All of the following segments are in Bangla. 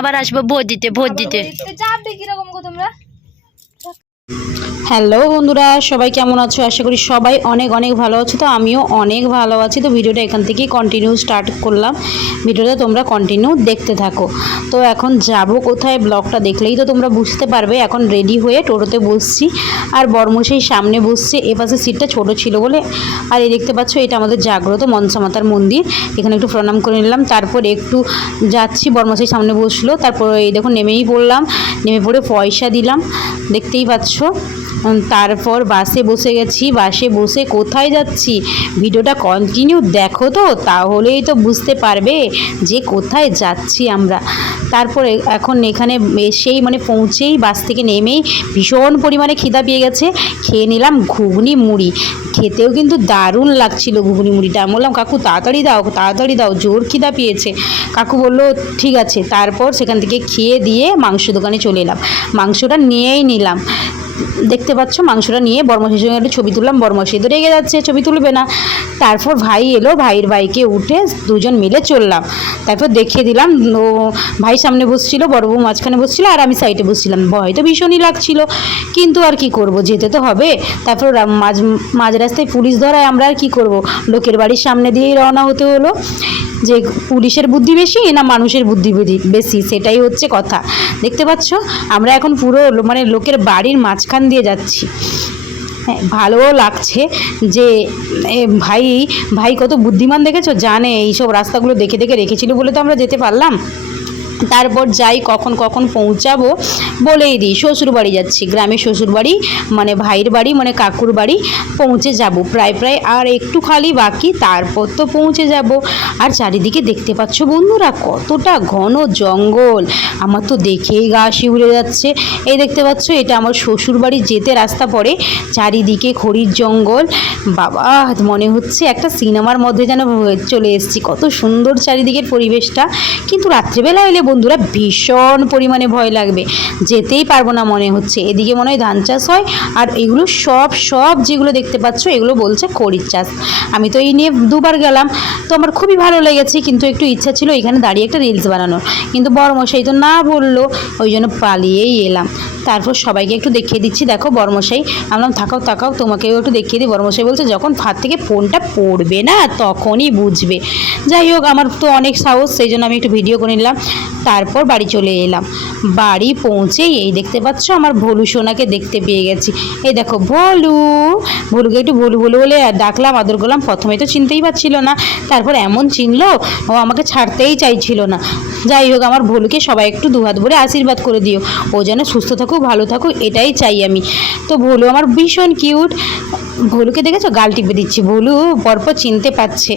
আবার আসবো ভোট দিতে চাপবে কিরকম গো তোমরা? হ্যালো বন্ধুরা, সবাই কেমন আছো? আশা করি সবাই অনেক অনেক ভালো আছো। তো আমিও অনেক ভালো আছি। তো ভিডিওটা এখান থেকেই কন্টিনিউ স্টার্ট করলাম। ভিডিওটা তোমরা কন্টিনিউ দেখতে থাকো। তো এখন যাব কোথায়, ব্লগটা দেখলেই তো তোমরা বুঝতে পারবে। এখন রেডি হয়ে টোটোতে বসছি, আর বর্মশাই সামনে বসছে। এপাশে সিটটা ছোট ছিল বলে। আর এই দেখতে পাচ্ছ, এটা আমাদের জাগ্রত মনসা মাতার মন্দির। এখানে একটু প্রণাম করে নিলাম, তারপর একটু যাচ্ছি। বর্মশাই সামনে বসলো, তারপর এই দেখো নেমেই পড়লাম। নেমে পড়ে পয়সা দিলাম, দেখতেই পাচ্ছ। তারপর বাসে বসে গেছি। বাসে বসে কোথায় যাচ্ছি, ভিডিওটা কন্টিনিউ দেখো, তো তাহলেই তো বুঝতে পারবে যে কোথায় যাচ্ছি আমরা। তারপরে এখন এখানে এসেই পৌঁছেই বাস থেকে নেমেই ভীষণ পরিমাণে খিদা পেয়ে গেছে। খেয়ে নিলাম ঘুগনি মুড়ি। খেতেও কিন্তু দারুণ লাগছিল ঘুগনি মুড়িটা। আমি বললাম, কাকু তাড়াতাড়ি দাও, তাড়াতাড়ি দাও, জোর খিদা পেয়েছে। কাকু বললো ঠিক আছে। তারপর সেখান থেকে খেয়ে দিয়ে মাংস দোকানে চলে এলাম। মাংসটা নিয়েই নিলাম। দেখতে পাচ্ছ, মাংসটা নিয়ে বর্মশাইয়ের সঙ্গে একটু ছবি তুললাম। বর্মশাই তো রেগে যাচ্ছে, ছবি তুলবে না। তারপর ভাই এলো, ভাইয়ের বাইকে উঠে দুজন মিলে চললাম। তারপর দেখিয়ে দিলাম। ও ভাই সামনে বসছিল, বড় বউ মাঝখানে বসছিল, আর আমি সাইডে বসছিলাম। ভয় তো ভীষণই লাগছিল, কিন্তু আর কি করব, যেতে তো হবে। তারপর মাঝ রাস্তায় পুলিশ ধরায়, আমরা আর কি করব, লোকের বাড়ির সামনে দিয়েই রওনা হতে হলো। যে পুলিশের বুদ্ধি বেশি না মানুষের বুদ্ধি বেশি, সেটাই হচ্ছে কথা। দেখতে পাচ্ছ, আমরা এখন পুরো লোকের বাড়ির মাঝখান দিয়ে যাচ্ছি। হ্যাঁ, ভালোও লাগছে যে ভাই ভাই কত বুদ্ধিমান, দেখেছো, জানে এইসব রাস্তাগুলো দেখে দেখে রেখেছিল বলে তো আমরা যেতে পারলাম। তারপর যাই, কখন কখন পৌঁছাবো বলেই দিই। শ্বশুরবাড়ি যাচ্ছি, গ্রামের শ্বশুরবাড়ি, ভাইয়ের বাড়ি, কাকুর বাড়ি পৌঁছে যাব। প্রায় প্রায় আর একটু খালি বাকি, তারপর তো পৌঁছে যাব। আর চারিদিকে দেখতে পাচ্ছ বন্ধুরা, কতটা ঘন জঙ্গল। আমার তো দেখেই গা শিউরে যাচ্ছে। এই দেখতে পাচ্ছ, এটা আমার শ্বশুরবাড়ি যেতে রাস্তা পড়ে। চারিদিকে খড়ির জঙ্গল। বাবা, মনে হচ্ছে একটা সিনেমার মধ্যে যেন চলে এসেছি। কত সুন্দর চারিদিকের পরিবেশটা। কিন্তু রাত্রিবেলা এলে বন্ধুরা ভীষণ পরিমাণে ভয় লাগবে, যেতেই পারবো না মনে হচ্ছে। এদিকে মনে হয় ধান চাষ হয়, আর এগুলো সব যেগুলো দেখতে পাচ্ছ এগুলো বলছে খড়ির চাষ। আমি তো এই নিয়ে দুবার গেলাম, তো আমার খুবই ভালো লেগেছে। কিন্তু একটু ইচ্ছা ছিল এখানে দাঁড়িয়ে একটা রিলস বানানোর, কিন্তু বড়মশাই তো না বললো, ওই জন্য পালিয়েই এলাম। তারপর সবাইকে একটু দেখিয়ে দিচ্ছি, দেখো বড়মশাই। আমি বললাম তাকাও তোমাকেও একটু দেখিয়ে দিই। বড়মশাই বলছে যখন হাত থেকে ফোনটা পড়বে না তখনই বুঝবে। যাই হোক, আমার তো অনেক সাহস, সেই জন্য আমি একটু ভিডিও করে নিলাম। তারপর বাড়ি চলে এলাম। বাড়ি পৌঁছেই এই দেখতে পাচ্ছ, আমার ভলু সোনাকে দেখতে পেয়ে গেছি। এই দেখো ভলুকে একটু ভলু ভলু বলে ডাকলাম, আদর করলাম। প্রথমে তো চিনতেই পারছিল না, তারপর এমন চিনলো, ও আমাকে ছাড়তেই চাইছিল না। যাই হোক, আমার ভলুকে সবাই একটু দুহাত ভরে আশীর্বাদ করে দিও, ও যেন সুস্থ থাকুক, ভালো থাকুক, এটাই চাই আমি। তো ভলু আমার ভীষণ কিউট। ভলুকে দেখেছো, গাল টিপে দিচ্ছি। ভলু পরপর চিনতে পারছে।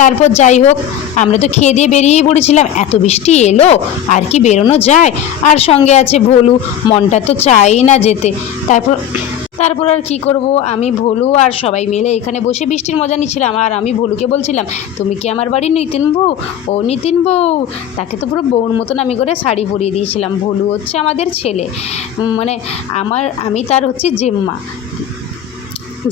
তারপর যাই হোক, আমরা তো খেয়ে দিয়ে বেরিয়েই পড়েছিলাম। এত বৃষ্টি এলো, আর কি বেরোনো যায়। আর সঙ্গে আছে ভলু, মনটা তো চাই না যেতে। তারপর আর কি করব, আমি ভলু আর সবাই মিলে এখানে বসে বৃষ্টির মজা নিচ্ছিলাম। আর আমি ভলুকে বলছিলাম, তুমি কি আমার বাড়ির নিতিন বউ? ও নিতিন বউ। তাকে তো পুরো বউর মতন আমি করে শাড়ি পরিয়ে দিয়েছিলাম। ভলু হচ্ছে আমাদের ছেলে, আমি তার হচ্ছে জেম্মা।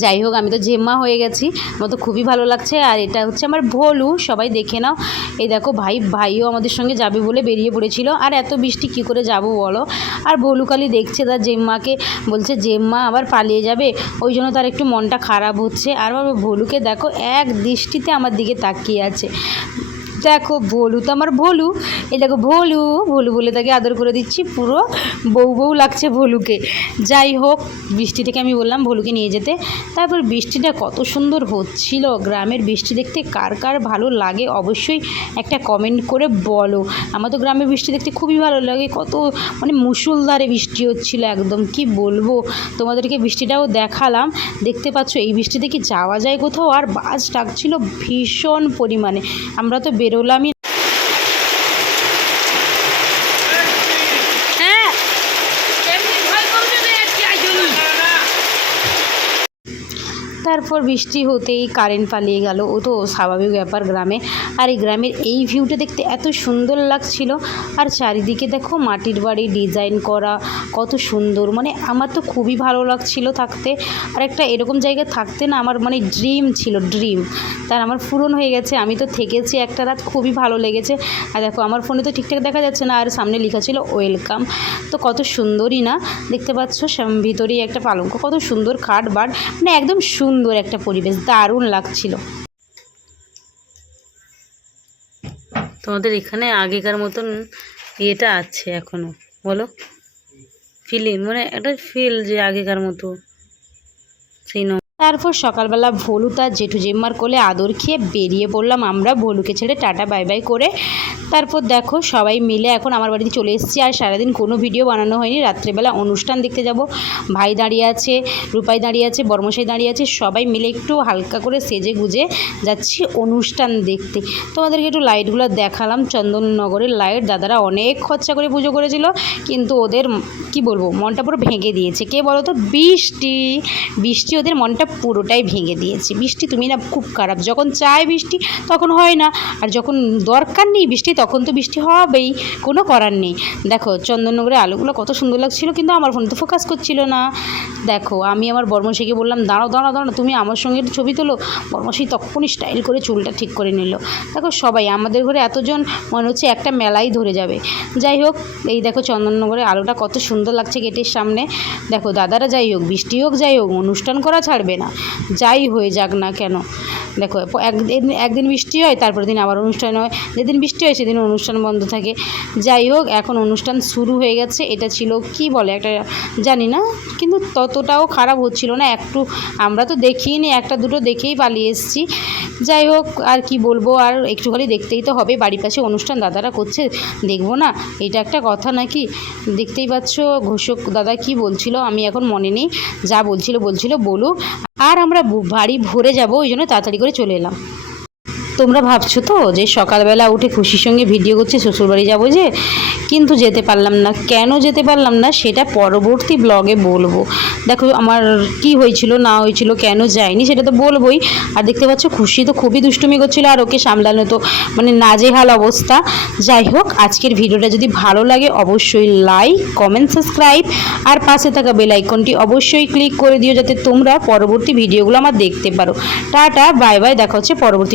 যাই হোক, আমি তো জেম্মা হয়ে গেছি। আমার তো খুবই ভালো লাগছে। আর এটা হচ্ছে আমার ভলু, সবাই দেখে নাও। এই দেখো, ভাইও আমাদের সঙ্গে যাবে বলে বেরিয়ে পড়েছিল। আর এত বৃষ্টি কী করে যাব বলো। আর ভলু খালি দেখছে তার জেম্মাকে, বলছে জেম্মা আবার পালিয়ে যাবে, ওই জন্য তার একটু মনটা খারাপ হচ্ছে। আর আমার ভলুকে দেখো, এক দৃষ্টিতে আমার দিকে তাকিয়ে আছে। দেখো, ভলু তো আমার ভলু। এই দেখো ভলু বলে তাকে আদর করে দিচ্ছি। পুরো বউ লাগছে ভলুকে। যাই হোক, বৃষ্টি থেকে আমি বললাম ভলুকে নিয়ে যেতে। তারপর বৃষ্টিটা কত সুন্দর হচ্ছিল। গ্রামের বৃষ্টি দেখতে কার কার ভালো লাগে অবশ্যই একটা কমেন্ট করে বলো। আমার তো গ্রামের বৃষ্টি দেখতে খুবই ভালো লাগে। কত মুষলধারে বৃষ্টি হচ্ছিল, একদম কি বলবো। তোমাদেরকে বৃষ্টিটাও দেখালাম। দেখতে পাচ্ছ, এই বৃষ্টিতে কি যাওয়া যায় কোথাও? আর বাস ডাকছিল ভীষণ পরিমাণে। আমরা তো বেরোলামই। তারপর বৃষ্টি হতেই কারেন্ট পালিয়ে গেল, ও তো স্বাভাবিক ব্যাপার গ্রামে। আর এই গ্রামের এই ভিউটা দেখতে এত সুন্দর লাগছিল। আর চারিদিকে দেখো মাটির বাড়ি ডিজাইন করা, কত সুন্দর, মানে আমার তো খুবই ভালো লাগছিল থাকতে। আর একটা এরকম জায়গায় থাকতে না আমার মানে ড্রিম ছিল, ড্রিম। তার আমার পূরণ হয়ে গেছে, আমি তো থেকেছি একটা রাত, খুবই ভালো লেগেছে। আর দেখো আমার ফোনে তো ঠিকঠাক দেখা যাচ্ছে না, আর সামনে লেখা ছিল ওয়েলকাম। তো কত সুন্দরই না, দেখতে পাচ্ছ ভিতরেই একটা পালঙ্ক, কত সুন্দর খাট বাট, মানে একদম সুন্দর একটা পরিবেশ, দারুণ লাগছিল। তোমাদের এখানে আগেকার মতন ইয়েটা আছে এখনো, বলো, ফিলিং, মানে একটা ফিল যে আগেকার মতো সেই। তারপর সকালবেলা ভোলু তার জেঠু জেম্মার কোলে আদর খেয়ে বেরিয়ে পড়লাম আমরা, ভোলুকে ছেড়ে টাটা বাই বাই করে। তারপর দেখো সবাই মিলে এখন আমার বাড়িতে চলে এসেছি। আর সারাদিন কোনো ভিডিও বানানো হয়নি, রাত্রেবেলা অনুষ্ঠান দেখতে যাব। ভাই দাঁড়িয়ে আছে, রূপাই দাঁড়িয়ে আছে, বর্মশাই দাঁড়িয়ে আছে, সবাই মিলে একটু হালকা করে সেজে গুজে যাচ্ছি অনুষ্ঠান দেখতে। তোমাদেরকে একটু লাইটগুলো দেখালাম, চন্দননগরের লাইট। দাদারা অনেক খরচা করে পুজো করেছিল, কিন্তু ওদের কি বলবো, মনটা পুরো ভেঙে দিয়েছে। কে বলো তো? বৃষ্টি। বৃষ্টি ওদের মনটা পুরোটাই ভেঙে দিয়েছে। বৃষ্টি তুমি না খুব খারাপ, যখন চায় বৃষ্টি তখন হয় না, আর যখন দরকার নেই বৃষ্টি তখন তো বৃষ্টি হবেই, কোনো করার নেই। দেখো চন্দননগরের আলোগুলো কত সুন্দর লাগছিল, কিন্তু আমার ফোন তো ফোকাস করছিল না। দেখো আমি আমার বর্মশাইকে বললাম দাঁড়াও দাঁড়াও দাঁড়াও, তুমি আমার সঙ্গে একটু ছবি তোলো। বর্মশাই তখনই স্টাইল করে চুলটা ঠিক করে নিল। দেখো সবাই আমাদের ঘরে এতজন, মনে হচ্ছে একটা মেলাই ধরে যাবে। যাই হোক, এই দেখো চন্দননগরের আলোটা কত সুন্দর লাগছে গেটের সামনে। দেখো দাদারা যাই হোক, বৃষ্টি হোক যাই হোক, অনুষ্ঠান করা ছাড়বে না, যাই হয়ে যাক না কেন। দেখো একদিন বৃষ্টি হয়, তারপর দিন আবার অনুষ্ঠান হয়, যেদিন বৃষ্টি হয় সেদিন অনুষ্ঠান বন্ধ থাকে। যাই হোক, এখন অনুষ্ঠান শুরু হয়ে গেছে। এটা ছিল কি বলে একটা জানি না, কিন্তু ততটাও খারাপ হচ্ছিল না একটু। আমরা তো দেখিনি, একটা দুটো দেখেই পালিয়ে এসেছি। যাই হোক, আর কি বলবো, আর একটু খালি দেখতেই তো হবে, বাড়ির পাশে অনুষ্ঠান দাদারা করছে, দেখবো না? এটা একটা কথা নাকি? দেখতেই পাচ্ছ ঘোষক দাদা কি বলছিল, আমি এখন মনে নেই, যা বলছিল বলুক। আর আমরা বাড়ি ভরে যাব, ওই জন্য তাড়াতাড়ি করে চলে এলাম। তোমরা ভাবছো তো যে সকালবেলা উঠে খুশির সঙ্গে ভিডিও করছি, শ্বশুরবাড়ি যাবো যে, কিন্তু যেতে পারলাম না। কেন যেতে পারলাম না সেটা পরবর্তী ব্লগে বলবো। দেখো আমার কি হয়েছিল না হয়েছিল, কেন যাইনি সেটা তো বলবোই। আর দেখতে পাচ্ছ খুশি তো খুবই দুষ্টুমি করছিল, আর ওকে সামলানো তো মানে নাজেহাল অবস্থা। যাই হোক, আজকের ভিডিওটা যদি ভালো লাগে অবশ্যই লাইক, কমেন্ট, সাবস্ক্রাইব, আর পাশে থাকা বেল আইকনটি অবশ্যই ক্লিক করে দিও, যাতে তোমরা পরবর্তী ভিডিওগুলো আমার দেখতে পারো। টাটা বাই বাই, দেখা হচ্ছে পরবর্তী